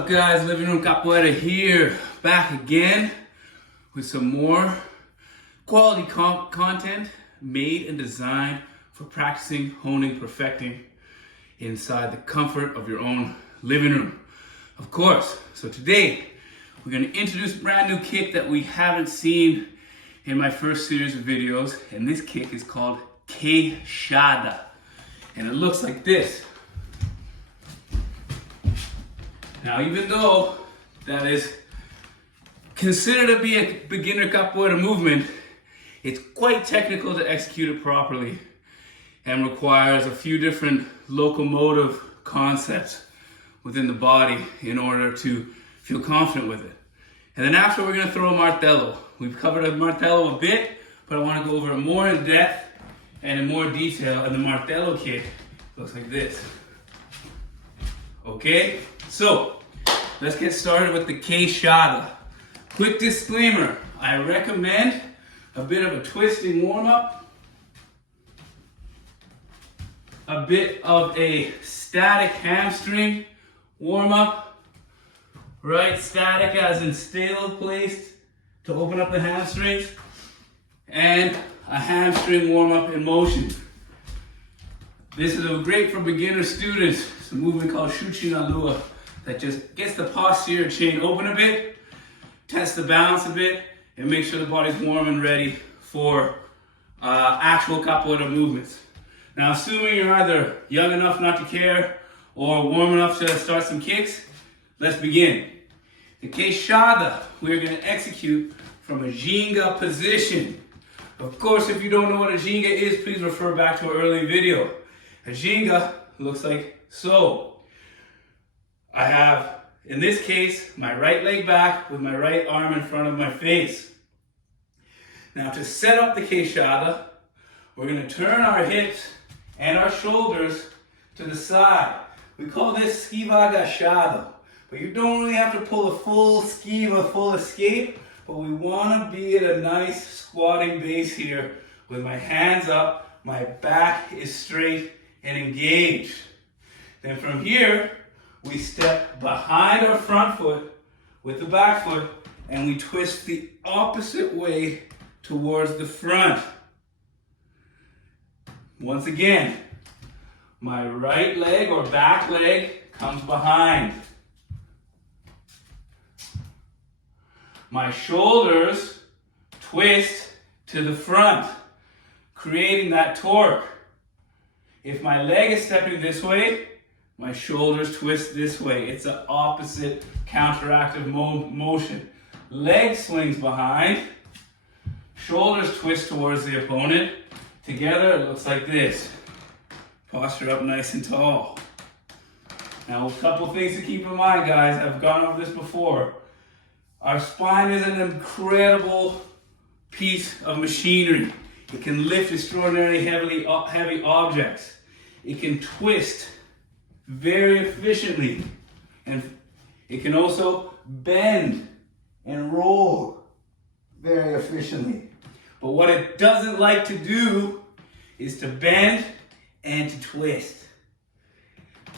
up, guys? Living Room Capoeira here, back again with some more quality content made and designed for practicing, honing, perfecting inside the comfort of your own living room. Of course, so today we're going to introduce a brand new kick that we haven't seen in my first series of videos, and this kick is called Queixada, and it looks like this. Now, even though that is considered to be a beginner capoeira movement, it's quite technical to execute it properly and requires a few different locomotive concepts within the body in order to feel confident with it. And then after, we're going to throw a martello. We've covered a martello a bit, but I want to go over it more in depth and in more detail. And the martello kick looks like this. Okay, so let's get started with the Queixada. Quick disclaimer, I recommend a bit of a twisting warm-up, a bit of a static hamstring warm-up, right? Static as in still placed to open up the hamstrings, and a hamstring warm-up in motion. This is great for beginner students. It's a movement called Shuchi na Lua that just gets the posterior chain open a bit, tests the balance a bit, and makes sure the body's warm and ready for actual capoeira movements. Now, assuming you're either young enough not to care or warm enough to start some kicks, let's begin. The Queixada we're going to execute from Ajinga Position. Of course, if you don't know what Ajinga is, please refer back to an early video. Ajinga looks like so. I have, in this case, my right leg back with my right arm in front of my face. Now, to set up the Queixada, we're going to turn our hips and our shoulders to the side. We call this esquiva agachado, but you don't really have to pull a full esquiva, full escape, but we want to be at a nice squatting base here with my hands up, my back is straight and engaged. Then from here, we step behind our front foot with the back foot and we twist the opposite way towards the front. Once again, my right leg or back leg comes behind. My shoulders twist to the front, creating that torque. If my leg is stepping this way, my shoulders twist this way. It's an opposite counteractive motion. Leg swings behind, shoulders twist towards the opponent. Together it looks like this. Posture up nice and tall. Now, a couple things to keep in mind, guys. I've gone over this before. Our spine is an incredible piece of machinery. It can lift extraordinarily heavy objects. It can twist very efficiently. And it can also bend and roll very efficiently. But what it doesn't like to do is to bend and to twist.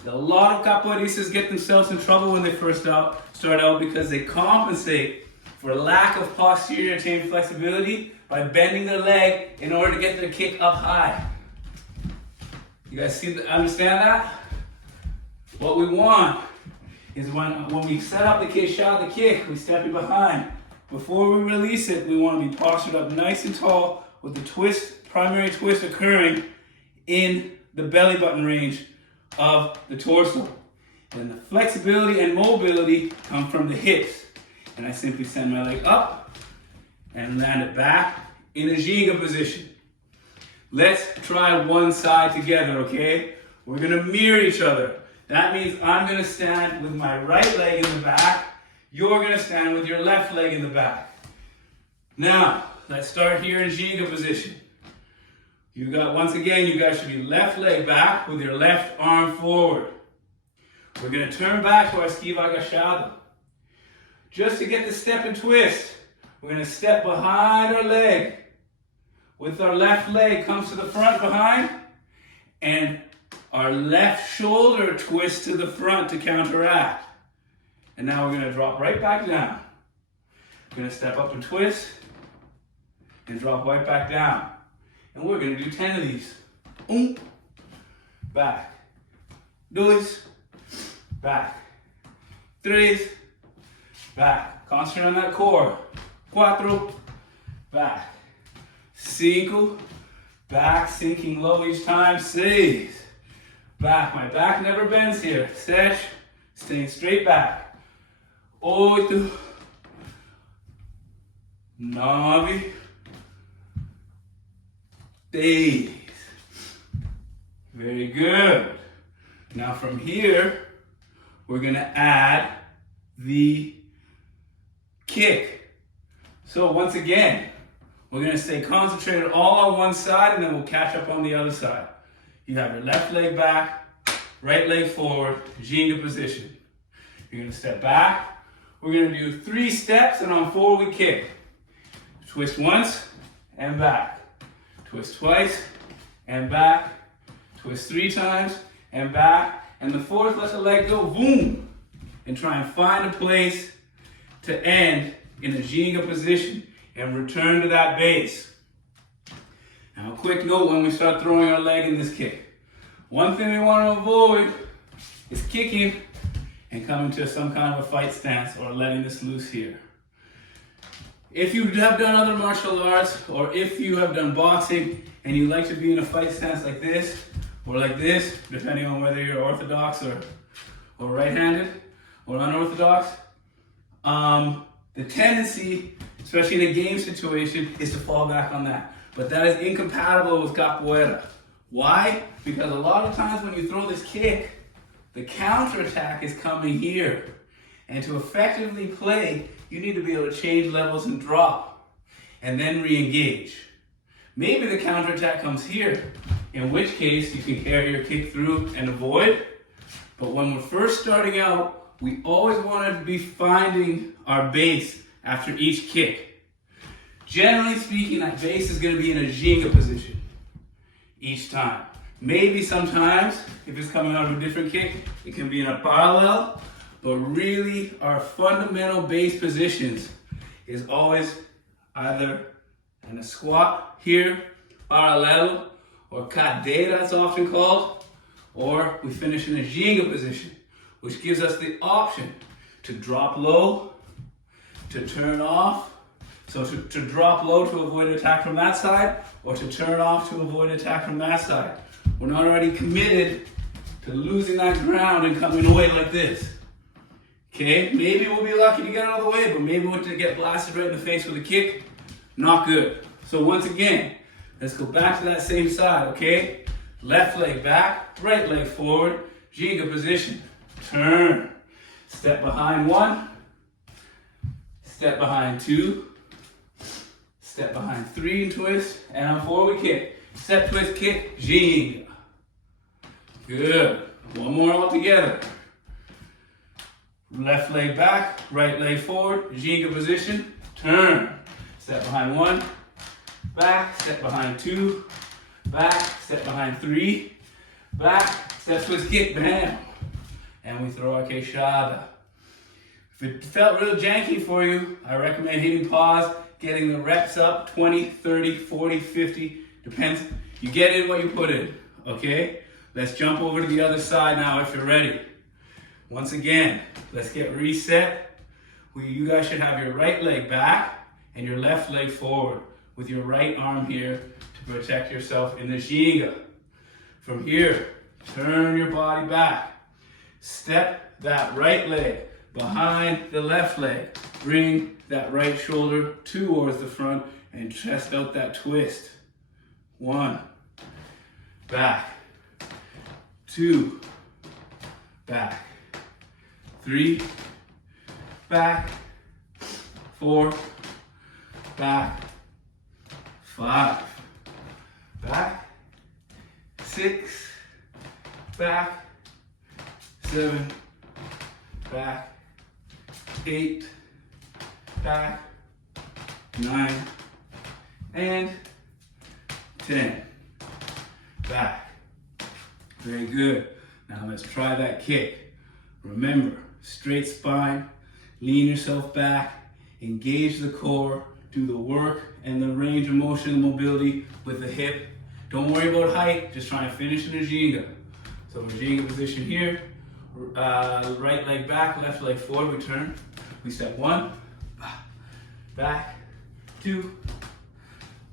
A lot of capoeiristas get themselves in trouble when they first start out because they compensate for a lack of posterior chain flexibility by bending their leg in order to get their kick up high. You guys understand that? What we want is when we set up the Queixada kick, we step it behind. Before we release it, we want to be postured up nice and tall with the primary twist occurring in the belly button range of the torso. And the flexibility and mobility come from the hips. And I simply send my leg up and land it back in a Ajinga position. Let's try one side together, okay? We're gonna mirror each other. That means I'm gonna stand with my right leg in the back. You're gonna stand with your left leg in the back. Now, let's start here in Ajinga position. Once again, you guys should be left leg back with your left arm forward. We're gonna turn back to our esquiva agachado. Just to get the step and twist, we're gonna step behind our leg. With our left leg comes to the front behind, and our left shoulder twists to the front to counteract. And now we're gonna drop right back down. We're gonna step up and twist and drop right back down. And we're gonna do 10 of these. Back. 2, back. 3, back. Concentrate on that core. 4, back. 5, back, sinking low each time. 6, back. My back never bends here. 7, staying straight back. 8, 9, 10. Very good. Now from here, we're gonna add the kick. So once again, we're gonna stay concentrated all on one side and then we'll catch up on the other side. You have your left leg back, right leg forward, Ajinga position. You're gonna step back. We're gonna do 3 steps and on 4 we kick. Twist once and back. Twist twice and back. Twist 3 times and back. And the 4th, let the leg go, boom. And try and find a place to end in a Ajinga position and return to that base. Now a quick note when we start throwing our leg in this kick. One thing we want to avoid is kicking and coming to some kind of a fight stance or letting this loose here. If you have done other martial arts or if you have done boxing and you like to be in a fight stance like this or like this, depending on whether you're orthodox or right-handed or unorthodox, the tendency, especially in a game situation, is to fall back on that. But that is incompatible with Capoeira. Why? Because a lot of times when you throw this kick, the counterattack is coming here. And to effectively play, you need to be able to change levels and drop, and then re-engage. Maybe the counterattack comes here, in which case you can carry your kick through and avoid. But when we're first starting out, we always want to be finding our base after each kick. Generally speaking, that base is going to be in a Ajinga position each time. Maybe sometimes, if it's coming out of a different kick, it can be in a parallel, but really our fundamental base positions is always either in a squat here, parallel, or cadeira it's often called, or we finish in a Ajinga position, which gives us the option to drop low, to turn off, so to drop low to avoid attack from that side, or to turn off to avoid attack from that side. We're not already committed to losing that ground and coming away like this. Okay, maybe we'll be lucky to get out of the way, but maybe we'll get blasted right in the face with a kick. Not good. So once again, let's go back to that same side, okay? Left leg back, right leg forward, Ajinga position. Turn. Step behind 1. Step behind 2. Step behind 3 and twist. And on 4 we kick. Step, twist, kick, Ajinga. Good. One more all together. Left leg back, right leg forward, Ajinga position, turn. Step behind 1, back, step behind 2, back, step behind 3, back, step twist kick, bam. And we throw our Queixada. If it felt real janky for you, I recommend hitting pause, getting the reps up, 20, 30, 40, 50, depends. You get in what you put in, okay? Let's jump over to the other side now if you're ready. Once again, let's get reset. You guys should have your right leg back and your left leg forward with your right arm here to protect yourself in the Ajinga. From here, turn your body back. Step that right leg behind the left leg. Bring that right shoulder towards the front and chest out that twist. 1, back, 2, back, 3, back, 4, back, 5, back, 6, back, 7, back, 8, back, 9, and 10. Back. Very good. Now let's try that kick. Remember, straight spine, lean yourself back, engage the core, do the work and the range of motion and mobility with the hip. Don't worry about height, just try and finish an Ajinga. So Ajinga position here, right leg back, left leg forward, we turn. We step 1, back, 2,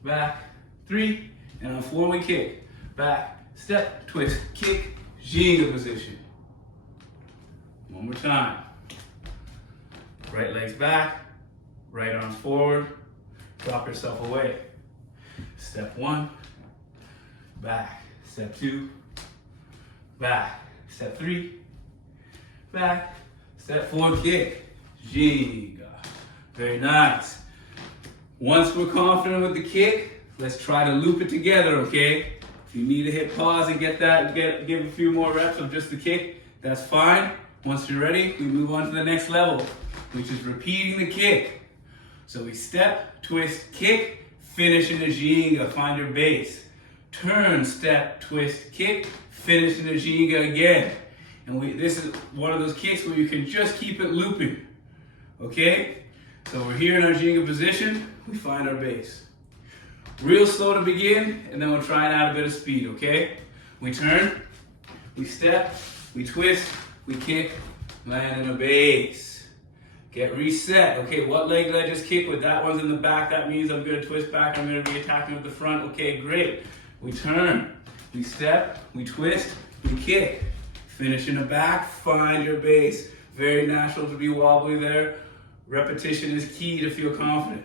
back, 3, and on 4 we kick. Back, step, twist, kick, Ajinga position. One more time. Right leg's back, right arms forward, drop yourself away. Step 1, back, step 2, back, step 3, back, step 4, kick, Ajinga. Very nice. Once we're confident with the kick, let's try to loop it together, okay? If you need to hit pause and give a few more reps of just the kick, that's fine. Once you're ready, we move on to the next level, which is repeating the kick. So we step, twist, kick, finish an Ajinga, find your base. Turn, step, twist, kick, finish an Ajinga again. And this is one of those kicks where you can just keep it looping, okay? So we're here in our Ajinga position, we find our base. Real slow to begin, and then we'll try and add a bit of speed, okay? We turn, we step, we twist, we kick, land in a base. Get reset. Okay, what leg did I just kick with? That one's in the back. That means I'm going to twist back. I'm going to be attacking with the front. Okay, great. We turn, we step, we twist, we kick. Finish in the back, find your base. Very natural to be wobbly there. Repetition is key to feel confident.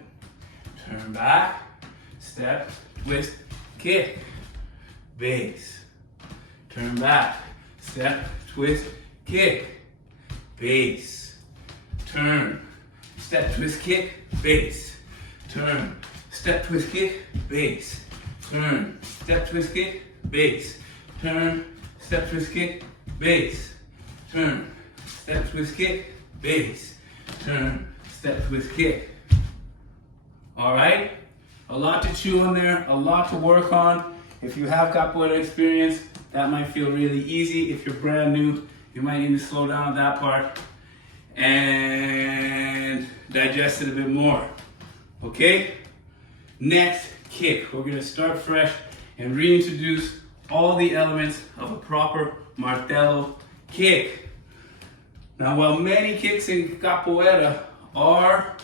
Turn back, step, twist, kick, base. Turn back, step, twist, kick, base. Turn, step, twist, kick, base. Turn, step, twist, kick, base. Turn, step, twist, kick, base. Turn, step, twist, kick, base. Turn, step, twist, kick, base. Turn, step, twist, kick. All right? A lot to chew on there, a lot to work on. If you have capoeira experience, that might feel really easy. If you're brand new, you might need to slow down on that part and digest it a bit more. Okay? Next, kick. We're gonna start fresh and reintroduce all the elements of a proper martello kick. Now, while many kicks in capoeira are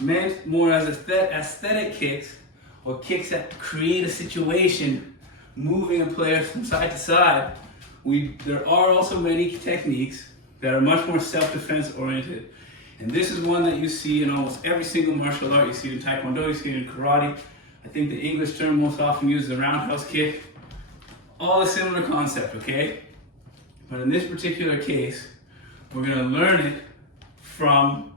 meant more as aesthetic kicks, or kicks that create a situation, moving a player from side to side, there are also many techniques that are much more self-defense oriented. And this is one that you see in almost every single martial art. You see it in Taekwondo, you see it in karate. I think the English term most often used is a roundhouse kick. All a similar concept, okay? But in this particular case, we're gonna learn it from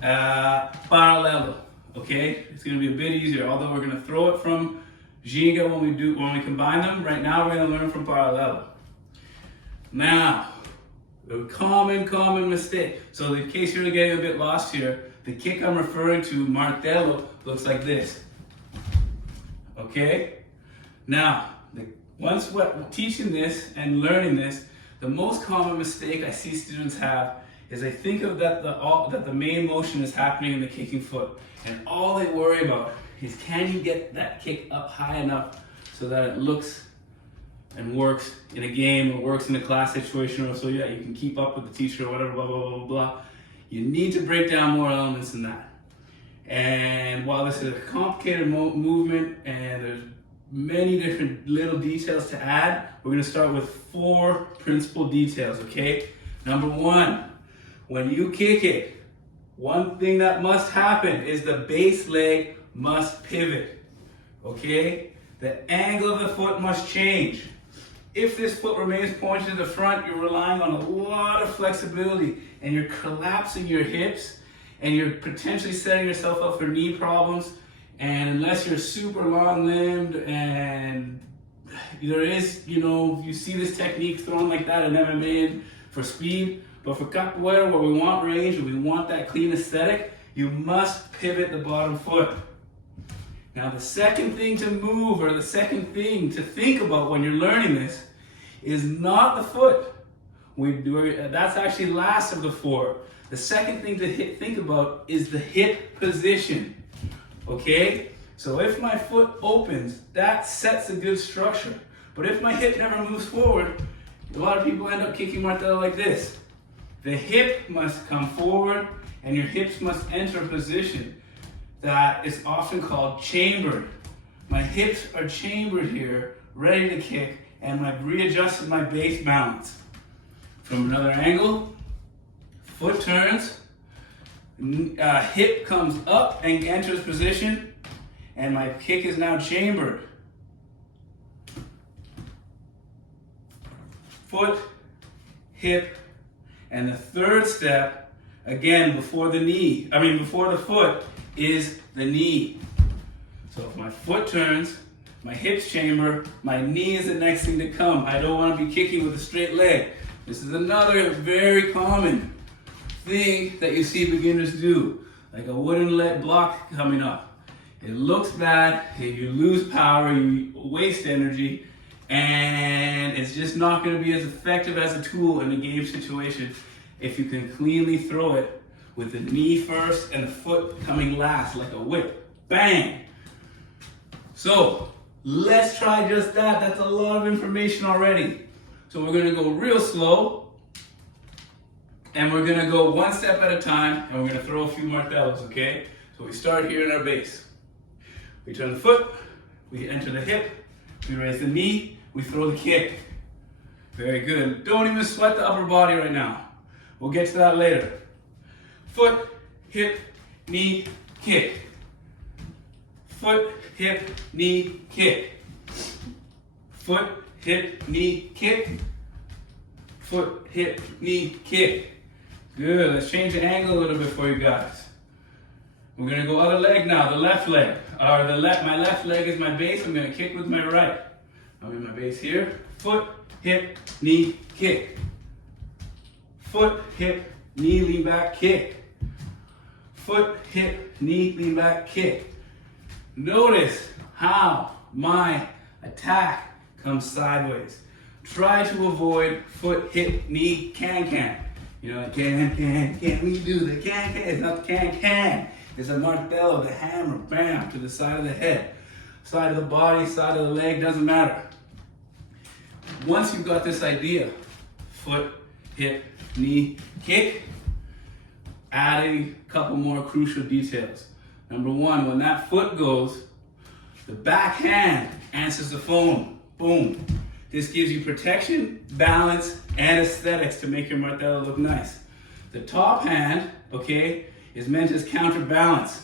parallelo, okay? It's gonna be a bit easier, although we're gonna throw it from Ajinga when we combine them. Right now, we're gonna learn from parallelo. Now, a common mistake. So in case you're getting a bit lost here, the kick I'm referring to, martello, looks like this. Okay? Now, once teaching this and learning this, the most common mistake I see students have is they think of that the main motion is happening in the kicking foot, and all they worry about is, can you get that kick up high enough so that it looks and works in a game or works in a class situation, or so yeah, you can keep up with the teacher or whatever, blah, blah, blah, blah. You need to break down more elements than that. And while this is a complicated movement and there's many different little details to add, we're gonna start with 4 principal details, okay? Number 1, when you kick it, one thing that must happen is the base leg must pivot, okay? The angle of the foot must change. If this foot remains pointed to the front, you're relying on a lot of flexibility and you're collapsing your hips and you're potentially setting yourself up for knee problems. And unless you're super long-limbed and there is, you see this technique thrown like that in MMA for speed, but for capoeira, where we want range and we want that clean aesthetic, you must pivot the bottom foot. Now, the second thing to move, or the second thing to think about when you're learning this, is not the foot. That's actually last of the four. The second thing to think about is the hip position, okay? So if my foot opens, that sets a good structure. But if my hip never moves forward, a lot of people end up kicking martello like this. The hip must come forward and your hips must enter a position that is often called chambered. My hips are chambered here, ready to kick, and I've readjusted my base balance. From another angle, foot turns, hip comes up and enters position, and my kick is now chambered. Foot, hip, and the third step, again before the foot, is the knee. So if my foot turns, my hips chamber, my knee is the next thing to come. I don't want to be kicking with a straight leg. This is another very common thing that you see beginners do, like a wooden leg block coming up. It looks bad, you lose power, you waste energy, and it's just not going to be as effective as a tool in a game situation if you can cleanly throw it with the knee first and the foot coming last, like a whip. Bang! So, let's try just that. That's a lot of information already. So we're going to go real slow, and we're going to go one step at a time, and we're going to throw a few martellos, okay? So we start here in our base. We turn the foot, we enter the hip, we raise the knee, we throw the kick. Very good. Don't even sweat the upper body right now. We'll get to that later. Foot, hip, knee, kick. Foot, hip, knee, kick. Foot, hip, knee, kick. Foot, hip, knee, kick. Good. Let's change the angle a little bit for you guys. We're going to go other leg now, the left leg. My left leg is my base. I'm going to kick with my right. I'm in my base here. Foot, hip, knee, kick. Foot, hip, knee, lean back, kick. Foot, hip, knee, lean back, kick. Notice how my attack comes sideways. Try to avoid foot, hip, knee, can. You know, can, we do the can. It's not can. It's a martello, the hammer, bam, to the side of the head. Side of the body, side of the leg, doesn't matter. Once you've got this idea, foot, hip, knee, kick, adding a couple more crucial details. Number one, when that foot goes, the back hand answers the phone. Boom. This gives you protection, balance, and aesthetics to make your martello look nice. The top hand, okay, is meant as counterbalance.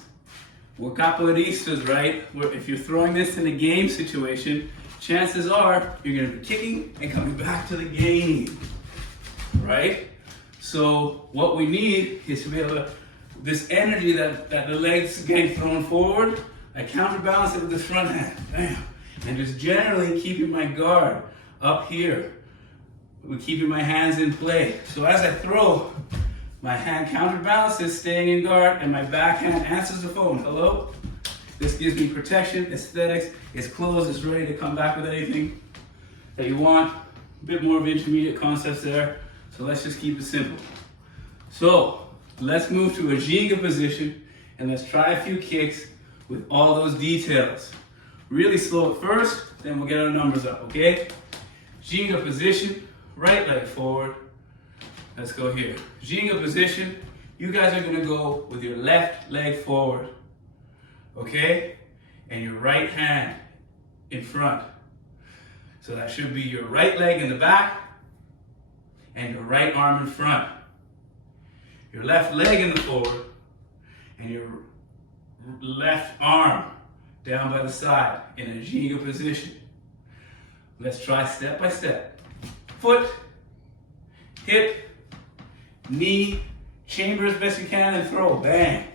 We're capoeiristas, right? If you're throwing this in a game situation, chances are you're going to be kicking and coming back to the game, right? So what we need is to be able to, this energy that the legs getting thrown forward, I counterbalance it with the front hand, bam. And just generally keeping my guard up here. We're keeping my hands in play. So as I throw, my hand counterbalances, staying in guard, and my back hand answers the phone. Hello? This gives me protection, aesthetics, it's closed, it's ready to come back with anything that you want. A bit more of intermediate concepts there. So let's just keep it simple. So let's move to Ajinga position, and let's try a few kicks with all those details. Really slow at first, then we'll get our numbers up, okay? Ajinga position, right leg forward. Let's go here. Ajinga position, you guys are gonna go with your left leg forward, okay? And your right hand in front. So that should be your right leg in the back and your right arm in front. Your left leg in the forward and your left arm down by the side in a Ajinga position. Let's try step by step. Foot, hip, knee, chamber as best you can and throw, bang.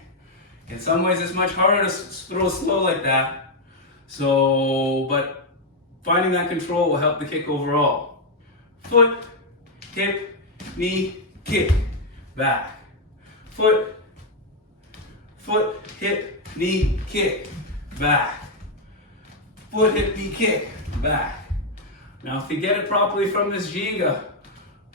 In some ways it's much harder to throw slow like that. But finding that control will help the kick overall. Foot, hip, knee, kick, back. Foot, hip, knee, kick, back. Foot, hip, knee, kick, back. Now if you get it properly from this Ajinga,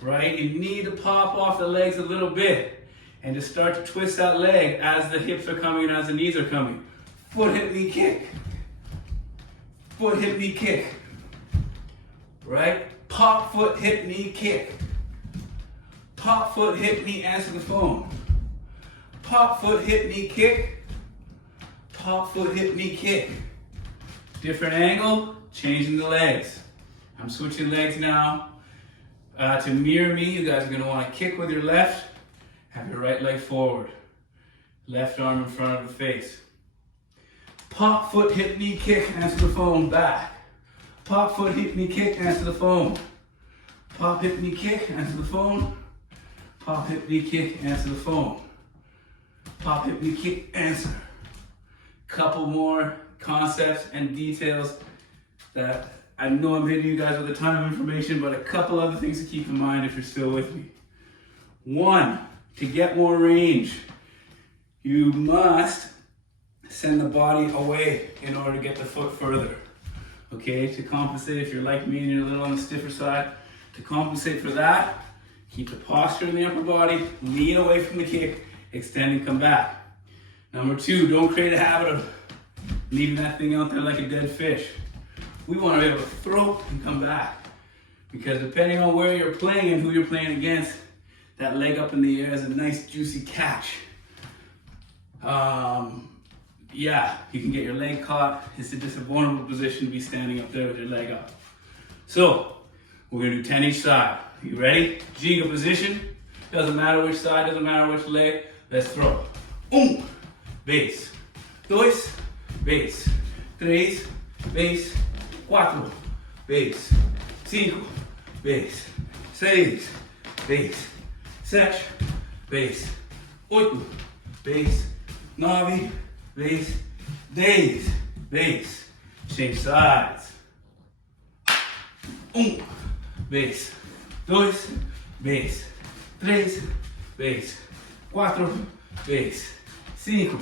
right? You need to pop off the legs a little bit and just start to twist that leg as the hips are coming and as the knees are coming. Foot, hip, knee, kick. Foot, hip, knee, kick. Right? Pop, foot, hip, knee, kick. Pop, foot, hip, knee, answer the phone. Pop, foot, hip, knee, kick. Pop, foot, hip, knee, kick. Different angle, changing the legs. I'm switching legs now. To mirror me, you guys are gonna wanna kick with your left, have your right leg forward. Left arm in front of the face. Pop, foot, hip, knee, kick, answer the phone, back. Pop, foot, hip, knee, kick, answer the phone. Pop, hip, knee, kick, answer the phone. Pop, hip, knee, kick, answer the phone. Pop, hip, knee, kick, answer. Couple more concepts and details that I know I'm hitting you guys with a ton of information, but a couple other things to keep in mind if you're still with me. One, to get more range, you must send the body away in order to get the foot further. Okay, to compensate, if you're like me and you're a little on the stiffer side, to compensate for that, keep the posture in the upper body, lean away from the kick, extend and come back. Number two, don't create a habit of leaving that thing out there like a dead fish. We want to be able to throw and come back. Because depending on where you're playing and who you're playing against, that leg up in the air is a nice juicy catch. Yeah, you can get your leg caught. It's just a vulnerable position to be standing up there with your leg up. So, we're gonna do 10 each side. You ready? Ajinga position. Doesn't matter which side, doesn't matter which leg. Let's throw. Base. Dos, base. Tres, base. Cuatro, base. Cinco, base. Seis, base. Sete, base. Oito, base. Nove, base. 10, base. Change sides. Base. Dois, base. Três, base. Quatro, base. Cinco,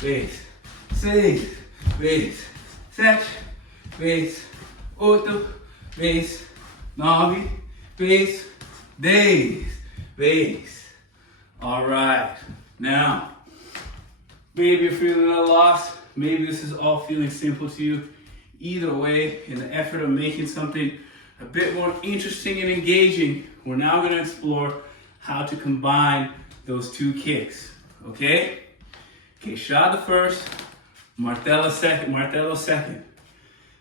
base. Seis, base. Sete, base. Oito, base. Nove, base. 10, base. All right. Now, maybe you're feeling a little lost. Maybe this is all feeling simple to you. Either way, in the effort of making something a bit more interesting and engaging, we're now going to explore how to combine those two kicks. Okay? Queixada first, Martello second.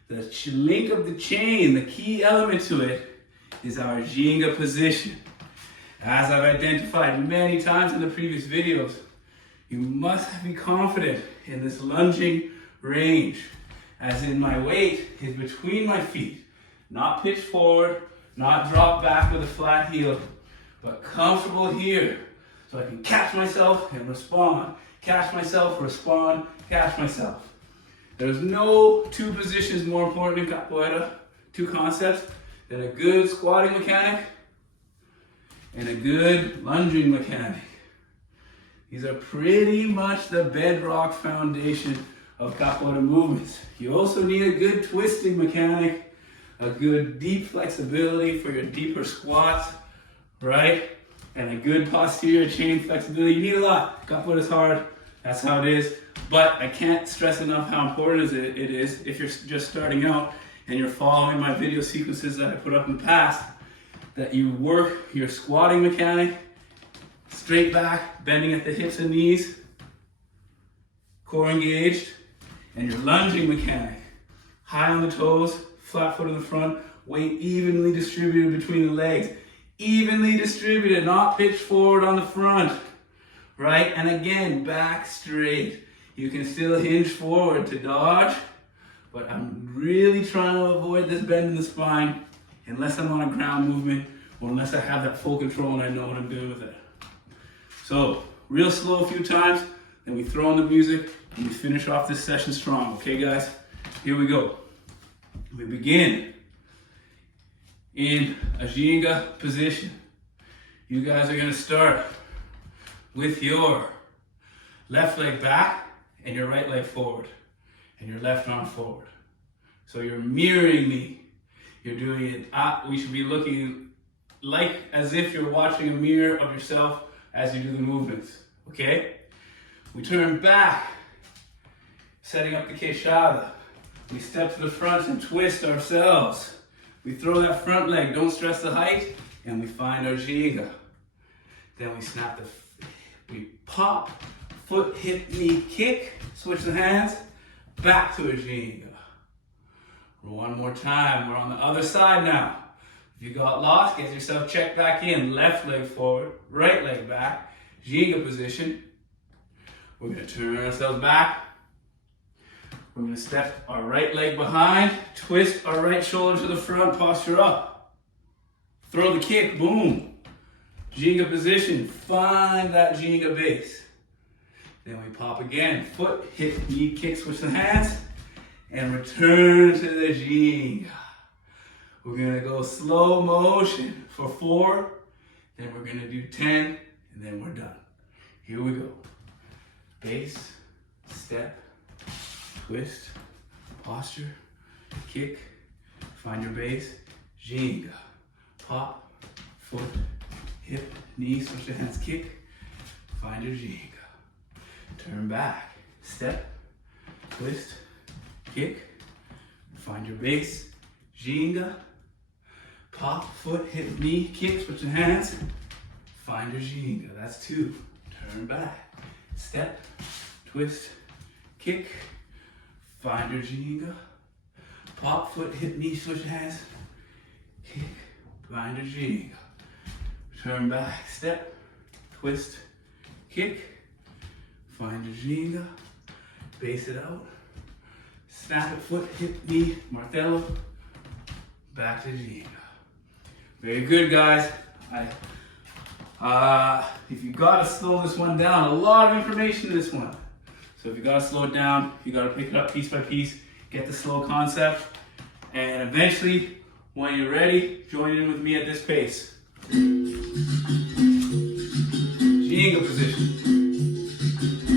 The link of the chain, the key element to it, is our Ajinga position. As I've identified many times in the previous videos, you must be confident in this lunging range, as in my weight is between my feet, not pitch forward, not drop back with a flat heel, but comfortable here, so I can catch myself and respond, catch myself, respond, catch myself. There's no two positions more important in Capoeira, two concepts, than a good squatting mechanic and a good lunging mechanic. These are pretty much the bedrock foundation of Capoeira movements. You also need a good twisting mechanic, a good deep flexibility for your deeper squats, right? And a good posterior chain flexibility. You need a lot. Capoeira's hard, that's how it is. But I can't stress enough how important it is if you're just starting out and you're following my video sequences that I put up in the past, that you work your squatting mechanic, straight back, bending at the hips and knees, core engaged, and your lunging mechanic, high on the toes, flat foot in the front, weight evenly distributed between the legs, evenly distributed, not pitched forward on the front, right? And again, back straight. You can still hinge forward to dodge, but I'm really trying to avoid this bend in the spine unless I'm on a ground movement or unless I have that full control and I know what I'm doing with it. So, real slow a few times, then we throw on the music and we finish off this session strong. Okay, guys? Here we go. We begin in Ajinga position. You guys are going to start with your left leg back and your right leg forward and your left arm forward. So you're mirroring me. You're doing it up. We should be looking like as if you're watching a mirror of yourself as you do the movements, okay? We turn back, setting up the Queixada. We step to the front and twist ourselves. We throw that front leg, don't stress the height, and we find our Ajinga. Then we snap we pop, foot, hip, knee, kick, switch the hands, back to Ajinga. One more time, we're on the other side now. If you got lost, get yourself checked back in. Left leg forward, right leg back, Ajinga position. We're gonna turn ourselves back. We're gonna step our right leg behind, twist our right shoulder to the front, posture up. Throw the kick, boom. Ajinga position, find that Ajinga base. Then we pop again, foot, hip, knee, kick, switch the hands, and return to the Ajinga. We're gonna go slow motion for 4, then we're gonna do 10, and then we're done. Here we go. Base, step, twist, posture, kick, find your base, Ajinga, pop, foot, hip, knee, switch the hands, kick, find your Ajinga. Turn back, step, twist, kick, find your base, Ajinga, pop, foot, hip, knee, kick, switch the hands, find your Ajinga. That's 2. Turn back, step, twist, kick, find your Ajinga, pop, foot, hip, knee, switch the hands, kick, find your Ajinga. Turn back, step, twist, kick, find your Ajinga, base it out, snap it, foot, hip, knee, Martello, back to Ajinga. Very good, guys. If you gotta slow this one down, a lot of information in this one. So if you gotta slow it down, you gotta pick it up piece by piece, get the slow concept, and eventually, when you're ready, join in with me at this pace. Ajinga position.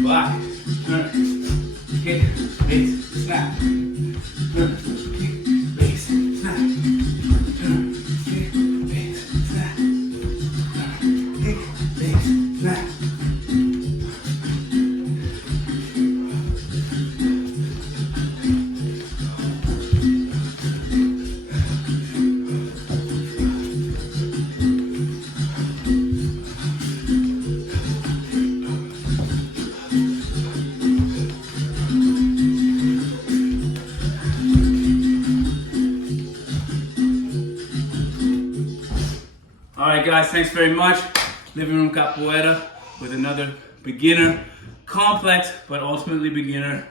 Back, turn, kick, base, snap. Turn, kick, base, snap. Turn, kick, base, snap. Turn, kick, base, snap. Alright guys, thanks very much. Living Room Capoeira with another beginner, complex but ultimately beginner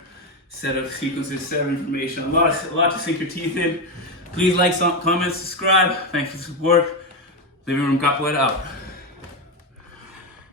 set of sequences, set of information. A lot to sink your teeth in. Please like, comment, subscribe. Thanks for the support. Living Room Capoeira out.